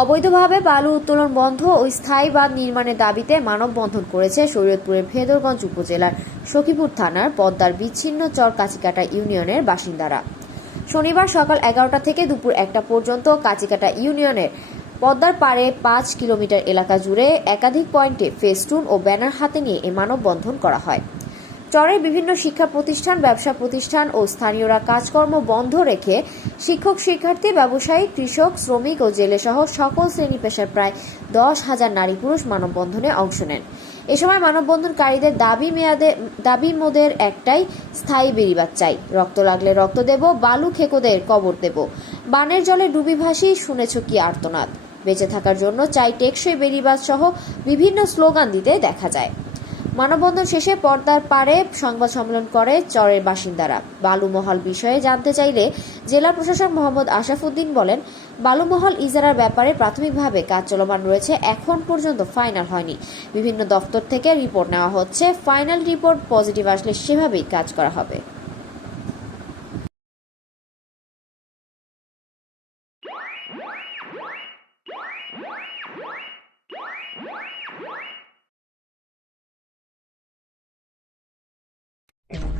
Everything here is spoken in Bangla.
অবৈধভাবে বালু উত্তোলন বন্ধ ও স্থায়ী বাঁধ নির্মাণের দাবিতে মানববন্ধন করেছে শরীয়তপুরের ভেদরগঞ্জ উপজেলার সখীপুর থানার পদ্মার বিচ্ছিন্ন চর কাচিকাটা ইউনিয়নের বাসিন্দারা। শনিবার সকাল এগারোটা থেকে দুপুর একটা পর্যন্ত কাচিকাটা ইউনিয়নের পদ্মার পাড়ে পাঁচ কিলোমিটার এলাকা জুড়ে একাধিক পয়েন্টে ফেস্টুন ও ব্যানার হাতে নিয়ে এ মানববন্ধন করা হয়। চরের বিভিন্ন শিক্ষা প্রতিষ্ঠান, ব্যবসা প্রতিষ্ঠান ও স্থানীয়রা কাজকর্ম বন্ধ রেখে শিক্ষক, শিক্ষার্থী, ব্যবসায়ী, কৃষক, শ্রমিক ও জেলে সহ সকল শ্রেণি পেশার প্রায় দশ হাজার নারী পুরুষ মানববন্ধনে অংশ নেন। এ সময় মানববন্ধনকারীদের দাবি মেয়াদে, দাবি মোদের একটাই, স্থায়ী বেড়িবাদ চাই। রক্ত লাগলে রক্ত দেব, বালু খেকোদের কবর দেব। বানের জলে ডুবি ভাসি, শুনেছ কি আর্তনাদ। বেঁচে থাকার জন্য চাই টেকসই বেড়িবাদ সহ বিভিন্ন স্লোগান দিতে দেখা যায়। মানববন্ধন শেষে পর্দার পারে সংবাদ সম্মেলন করে চরের বাসিন্দারা। বালুমহল বিষয়ে জানতে চাইলে জেলা প্রশাসক মোহাম্মদ আশাফুদ্দিন বলেন, বালুমহল ইজারার ব্যাপারে প্রাথমিকভাবে কাজ চলমান রয়েছে, এখন পর্যন্ত ফাইনাল হয়নি। বিভিন্ন দপ্তর থেকে রিপোর্ট নেওয়া হচ্ছে, ফাইনাল রিপোর্ট পজিটিভ আসলে সেভাবেই কাজ করা হবে। you